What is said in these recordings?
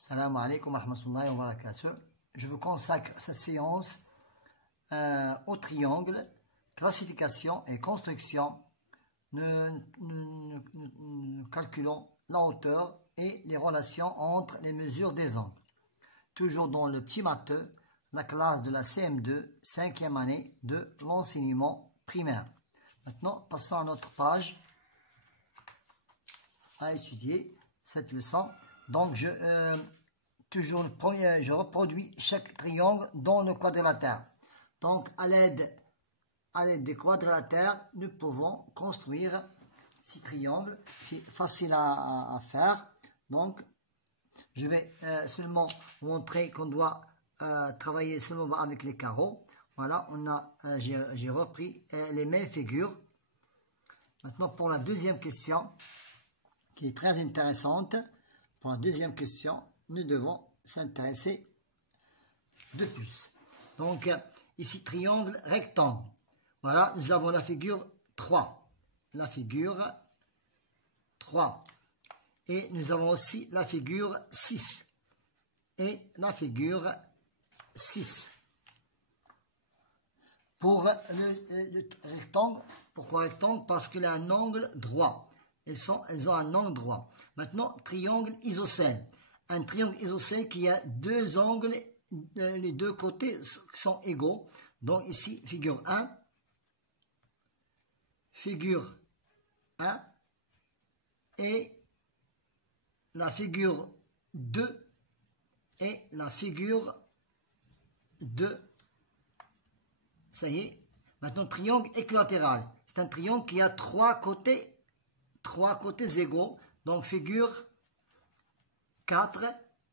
Salam alaikum wa rahmatullahi wa barakatuh. Je vous consacre cette séance au triangle, classification et construction. Nous calculons la hauteur et les relations entre les mesures des angles. Toujours dans le petit matheux, la classe de la CM2, 5e année de l'enseignement primaire. Maintenant, passons à notre page à étudier cette leçon. Donc, je reproduis chaque triangle dans le quadrilatère. Donc, à l'aide des quadrilatères, nous pouvons construire ces triangles. C'est facile à faire. Donc, je vais seulement montrer qu'on doit travailler seulement avec les carreaux. Voilà, j'ai repris les mêmes figures. Maintenant, pour la deuxième question, qui est très intéressante, pour la deuxième question, nous devons s'intéresser de plus. Donc, ici, triangle, rectangle. Voilà, nous avons la figure 3. La figure 3. Et nous avons aussi la figure 6. Et la figure 6. Pour le rectangle, pourquoi rectangle? Parce qu'il a un angle droit. Elles ont un angle droit. Maintenant, triangle isocèle. Un triangle isocèle qui a deux angles, les deux côtés sont égaux. Donc ici, figure 1. Figure 1. Et la figure 2. Et la figure 2. Ça y est. Maintenant, triangle équilatéral. C'est un triangle qui a trois côtés égaux. Donc, figure 4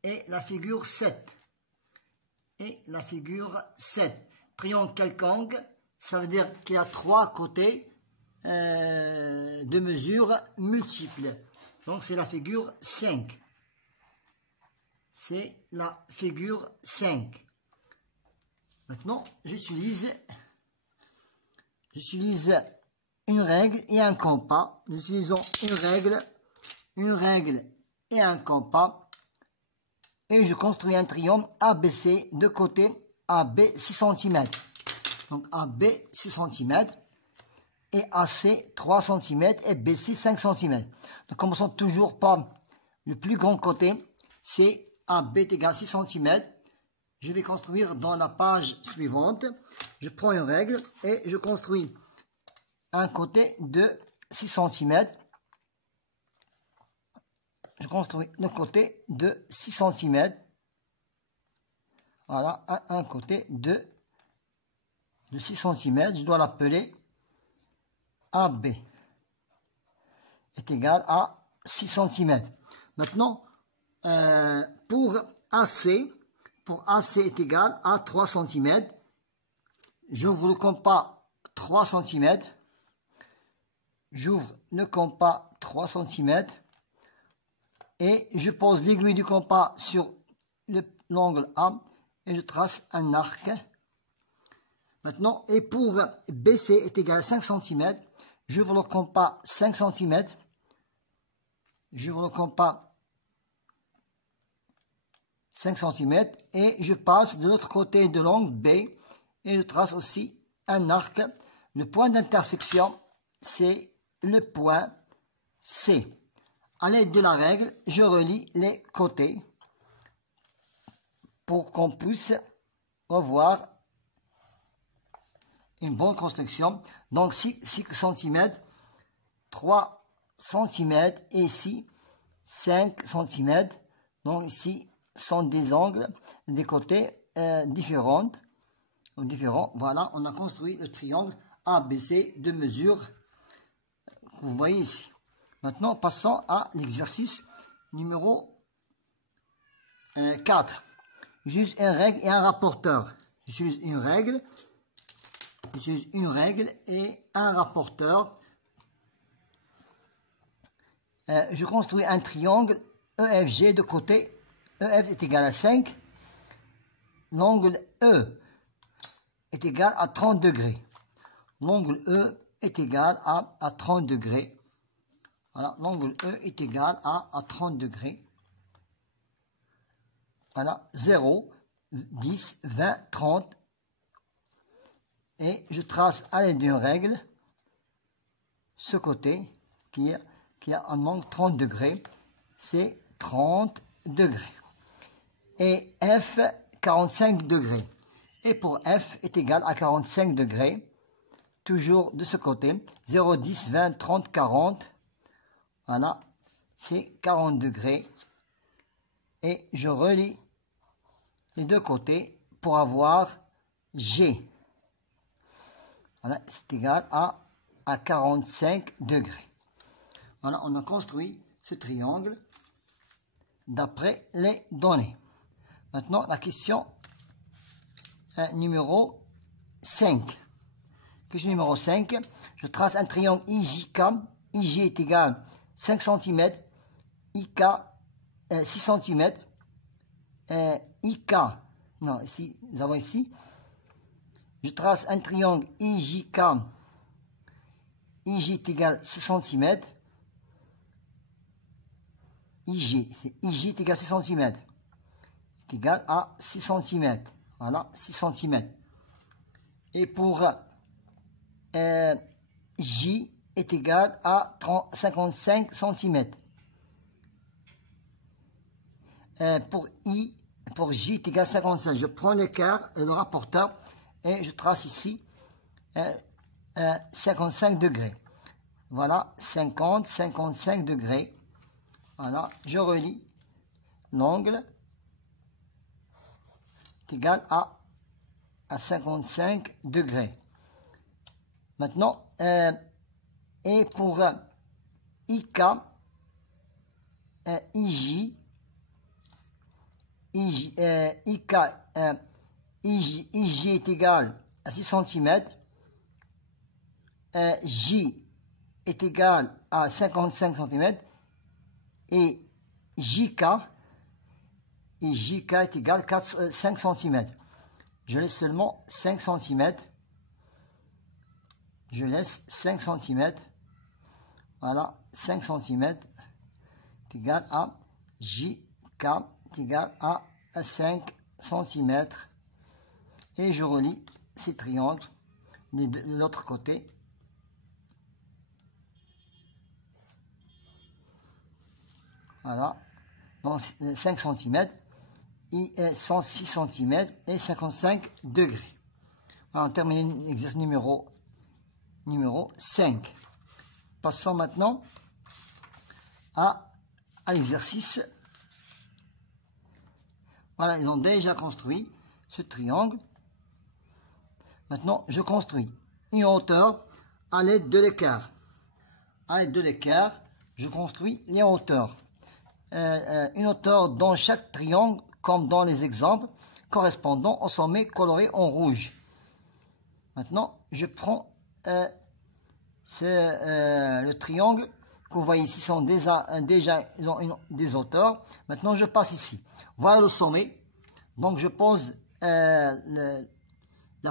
et la figure 7. Et la figure 7. Triangle quelconque, ça veut dire qu'il y a trois côtés de mesure multiples. Donc, c'est la figure 5. C'est la figure 5. Maintenant, j'utilise une règle et un compas. Nous utilisons une règle et un compas. Et je construis un triangle ABC de côté, AB 6 cm. Donc AB 6 cm et AC 3 cm et BC 5 cm. Donc commençons toujours par le plus grand côté, c'est AB est égal à 6 cm. Je vais construire dans la page suivante. Je prends une règle et je construis un côté de 6 cm. Je construis le côté de 6 cm. Voilà, un côté de 6 cm. Je dois l'appeler AB est égal à 6 cm. Maintenant, pour AC est égal à 3 cm. J'ouvre le compas 3 cm. J'ouvre le compas 3 cm. Et je pose l'aiguille du compas sur l'angle A et je trace un arc. Maintenant, et pour BC est égal à 5 cm, j'ouvre le compas 5 cm. J'ouvre le compas 5 cm et je passe de l'autre côté de l'angle B et je trace aussi un arc. Le point d'intersection, c'est le point C. À l'aide de la règle, je relie les côtés pour qu'on puisse revoir une bonne construction. Donc 6 cm, 3 cm et ici 5 cm. Donc ici sont des angles, des côtés différents. Voilà, on a construit le triangle ABC de mesure que vous voyez ici. Maintenant, passons à l'exercice numéro 4. J'utilise une règle et un rapporteur. J'utilise une règle et un rapporteur. Je construis un triangle EFG de côté. EF est égal à 5. L'angle E est égal à 30 degrés. L'angle E est égal à 30 degrés. Voilà, l'angle E est égal à 30 degrés. voilà, 0, 10, 20, 30. Et je trace à l'aide d'une règle ce côté qui a un angle 30 degrés. C'est 30 degrés. Et F, 45 degrés. Et pour F est égal à 45 degrés. Toujours de ce côté, 0, 10, 20, 30, 40. Voilà, c'est 40 degrés. Et je relie les deux côtés pour avoir G. Voilà, c'est égal à 45 degrés. Voilà, on a construit ce triangle d'après les données. Maintenant, la question numéro 5. Question numéro 5. Je trace un triangle IJK. IJ est égal à 5 cm. IK 6 cm. IK, non, ici, nous avons ici. Je trace un triangle IJK. IJ est égal à 6 cm. IJ, c'est IJ est égal à 6 cm. Est égal à 6 cm. Voilà, 6 cm. Et pour J est égal à 55 cm. Pour J est égal à 55. Je prends l'écart et le rapporteur et je trace ici 55 degrés. Voilà, 50, 55 degrés. Voilà, je relie l'angle est égal à 55 degrés. Maintenant, et pour IK, IJ, IK, IJ est égal à 6 cm. J est égal à 55 cm. Et JK est égal à 5 cm. Je laisse seulement 5 cm. Je laisse 5 cm. Voilà, 5 cm est égal à JK est égal à 5 cm. Et je relie ces triangles de l'autre côté. Voilà, donc 5 cm, 106 cm et 55 degrés. Voilà, on termine l'exercice numéro 5. Passons maintenant à l'exercice. Voilà, ils ont déjà construit ce triangle. Maintenant, je construis une hauteur à l'aide de l'écart. À l'aide de l'écart, je construis les hauteurs. Une hauteur dans chaque triangle, comme dans les exemples, correspondant au sommet coloré en rouge. Maintenant, je prends le triangle que vous voyez ici, sont déjà ils ont des hauteurs. Maintenant, je passe ici. Voilà le sommet. Donc, je pose la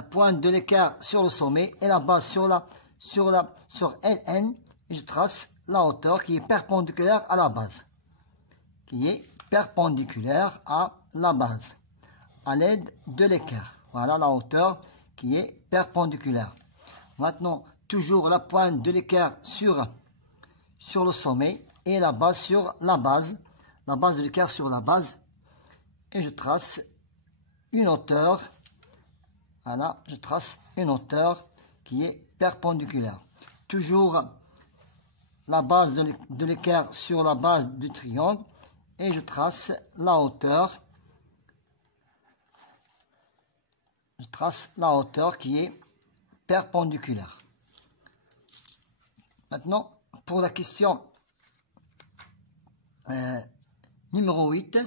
pointe de l'écart sur le sommet et la base sur LN. Et je trace la hauteur qui est perpendiculaire à la base. Qui est perpendiculaire à la base, à l'aide de l'écart. Voilà la hauteur qui est perpendiculaire. Maintenant, toujours la pointe de l'écart sur le sommet et la base sur la base de l'écart sur la base. Et je trace une hauteur. Voilà, je trace une hauteur qui est perpendiculaire. Toujours la base de l'écart sur la base du triangle. Et je trace la hauteur. Je trace la hauteur qui est perpendiculaire. Maintenant, pour la question numéro 8,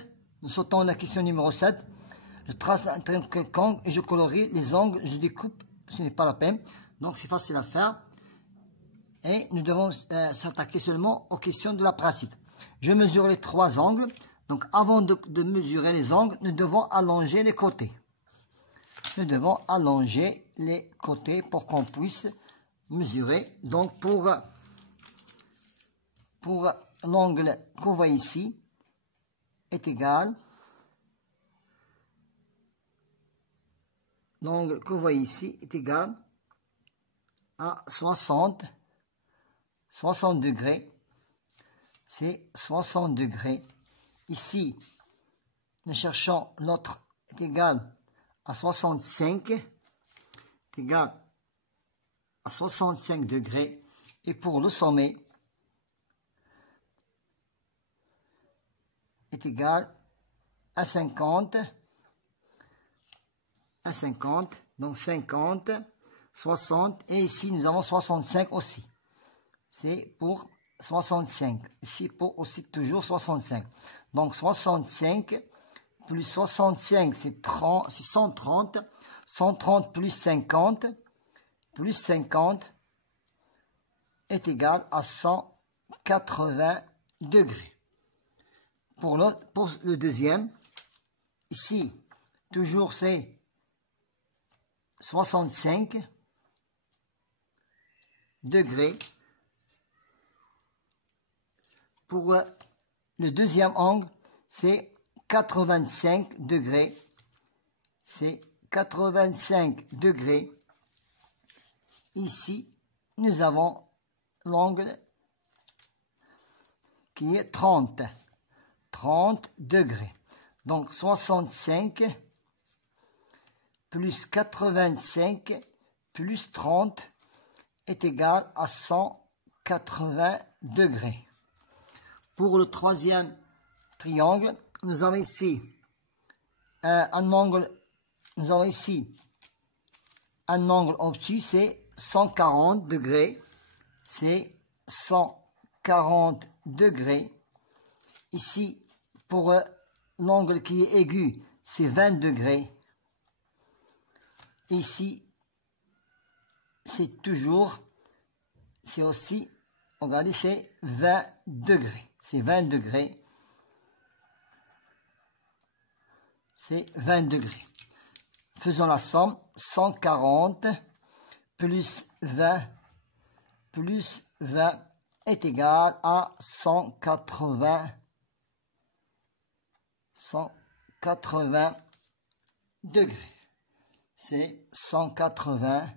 nous sautons la question numéro 7. Je trace un triangle quelconque et je colorie les angles, je découpe, ce n'est pas la peine. Donc, c'est facile à faire. Et nous devons s'attaquer seulement aux questions de la pratique. Je mesure les 3 angles. Donc, avant de mesurer les angles, nous devons allonger les côtés. Nous devons allonger les côtés pour qu'on puisse mesurer. Donc, pour l'angle qu'on voit ici, est égal l'angle que vous voyez ici est égal à 60 degrés. C'est 60 degrés. Ici, nous cherchons l'autre est égal à 65. Est égal à 65 degrés. Et pour le sommet, est égal à 50. À 50. Donc 50, 60. Et ici, nous avons 65 aussi. C'est pour 65. Ici, pour aussi toujours 65. Donc 65 plus 65, c'est 130. 130 plus 50 est égal à 180 degrés. Pour le deuxième, ici, toujours c'est 65 degrés. Pour le deuxième angle, c'est 85 degrés. C'est 85 degrés. Ici, nous avons l'angle qui est 30 degrés. Donc 65 plus 85 plus 30 est égal à 180 degrés. Pour le troisième triangle, nous avons ici un angle, obtus, c'est 140 degrés. C'est 140 degrés. Ici, pour l'angle qui est aigu, c'est 20 degrés. Ici, c'est aussi, regardez, c'est 20 degrés. C'est 20 degrés. C'est 20 degrés. Faisons la somme. 140 plus 20 est égal à 180 degrés. C'est 180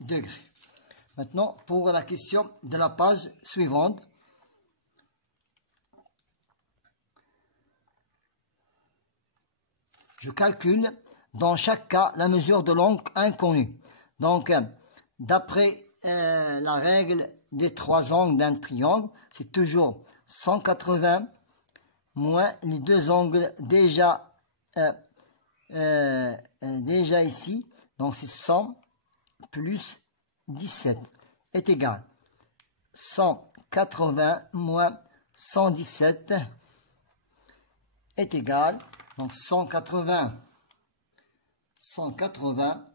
degrés. Maintenant, pour la question de la page suivante, je calcule dans chaque cas la mesure de l'angle inconnu. Donc, d'après la règle des trois angles d'un triangle, c'est toujours 180 moins les deux angles déjà ici. Donc, c'est 100 plus 17 est égal 180 moins 117 est égal, donc 180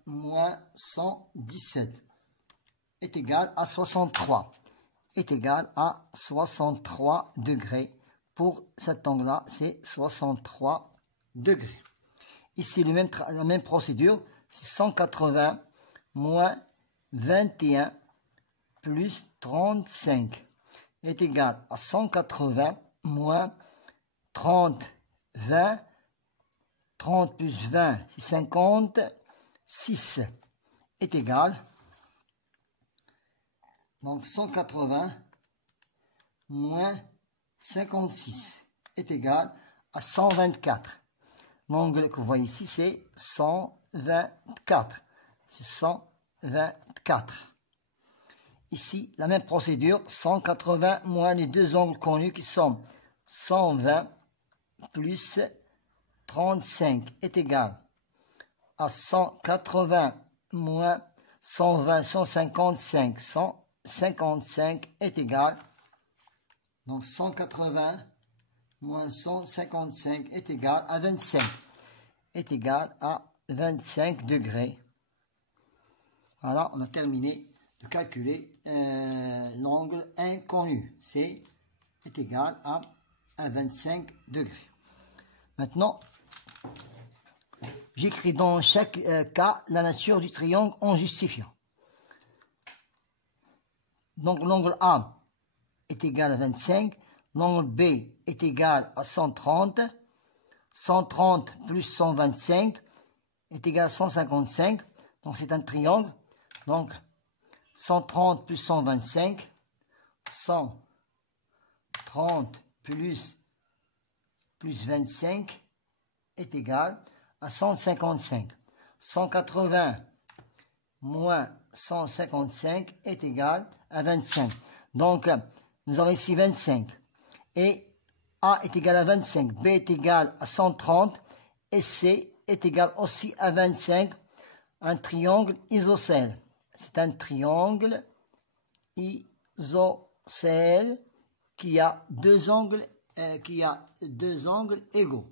moins 117 est égal à 63, est égal à 63 degrés. Pour cet angle-là, c'est 63 degrés. Ici, la même procédure, c'est 180 moins 21 plus 35 est égal à 180 moins 30, 20, 30 plus 20, c'est 56 est égal, donc 180 moins 56 est égal à 124. L'angle que vous voyez ici, c'est 124. C'est 124. Ici, la même procédure, 180 moins les deux angles connus qui sont 120 plus 35 est égal à 180 moins 120, 155. 155 est égal, donc 180 moins 155 est égal à 25. Est égal à 25 degrés. Voilà, on a terminé de calculer l'angle inconnu. C'est est égal à 25 degrés. Maintenant, j'écris dans chaque cas la nature du triangle en justifiant. Donc l'angle A est égal à 25, l'angle B est égal à 130, 130 plus 125 est égal à 155. Donc c'est un triangle. Donc 130 plus 125, 130 plus 25 est égal à 155. 180 moins 155 est égal à 25. Donc, nous avons ici 25. Et A est égal à 25, B est égal à 130 et C est égal aussi à 25. Un triangle isocèle. C'est un triangle isocèle qui a deux angles, égaux.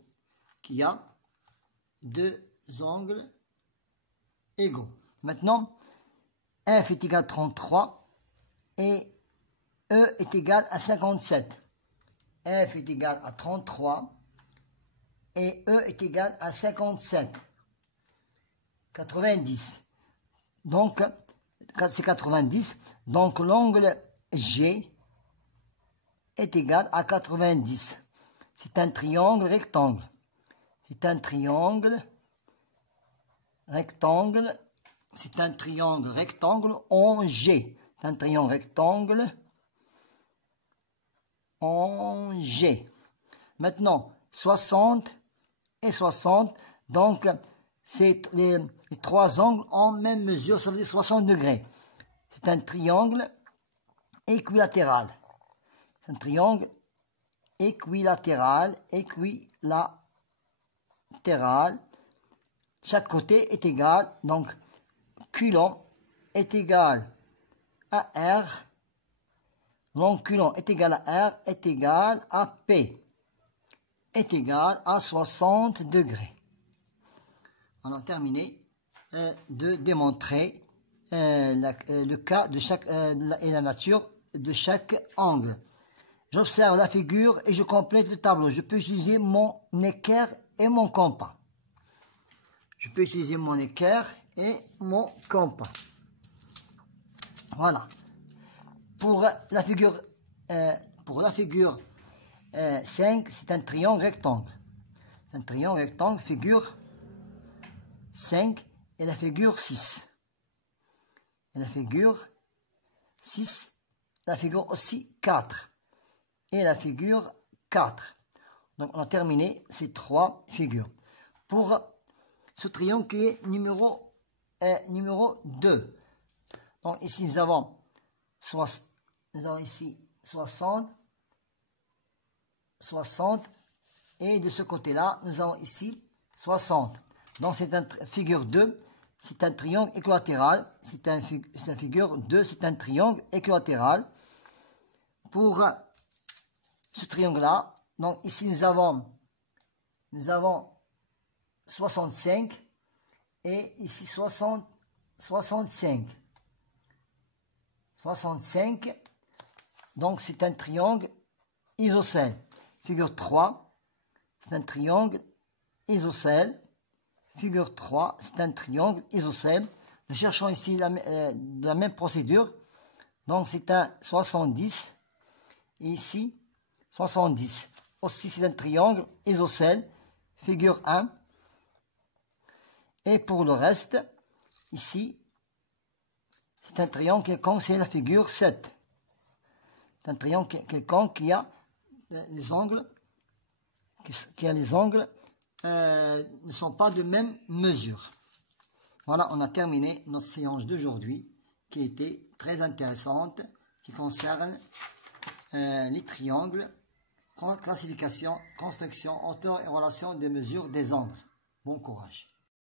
Maintenant, F est égal à 33 et E est égal à 57. F est égal à 33 et E est égal à 57. 90. Donc, c'est 90. Donc, l'angle G est égal à 90. C'est un triangle rectangle. C'est un triangle rectangle. C'est un triangle rectangle en G. C'est un triangle rectangle en G. Maintenant, 60 et 60. Donc, c'est les trois angles en même mesure. Ça veut dire 60 degrés. C'est un triangle équilatéral. C'est un triangle équilatéral. Chaque côté est égal. Donc, culon est égal à R. L'enculon est égal à R, est égal à P. Est égal à 60 degrés. On a terminé de démontrer le cas de chaque et la nature de chaque angle. J'observe la figure et je complète le tableau. Je peux utiliser mon équerre et mon compas. Je peux utiliser mon équerre et mon compas. Voilà. Pour la figure 5, c'est un triangle rectangle. Un triangle rectangle, figure 5 et la figure 6. Et la figure 6, la figure aussi 4. Et la figure 4. Donc on a terminé ces trois figures. Pour ce triangle qui est numéro 2. Donc ici nous avons ici 60, et de ce côté-là, nous avons ici 60. Donc c'est un figure 2, c'est un triangle équilatéral, c'est un figure 2, c'est un triangle équilatéral. Pour ce triangle-là, donc ici nous avons 65 et ici 65. Donc c'est un triangle isocèle. Figure 3, c'est un triangle isocèle. Figure 3, c'est un triangle isocèle. Nous cherchons ici la même procédure. Donc c'est un 70. Et ici, 70. Aussi c'est un triangle isocèle. Figure 1. Et pour le reste, ici, c'est un triangle quelconque, c'est la figure 7. C'est un triangle quelconque qui a les angles, ne sont pas de même mesure. Voilà, on a terminé notre séance d'aujourd'hui qui était très intéressante, qui concerne les triangles, classification, construction, hauteur et relation des mesures des angles. Bon courage.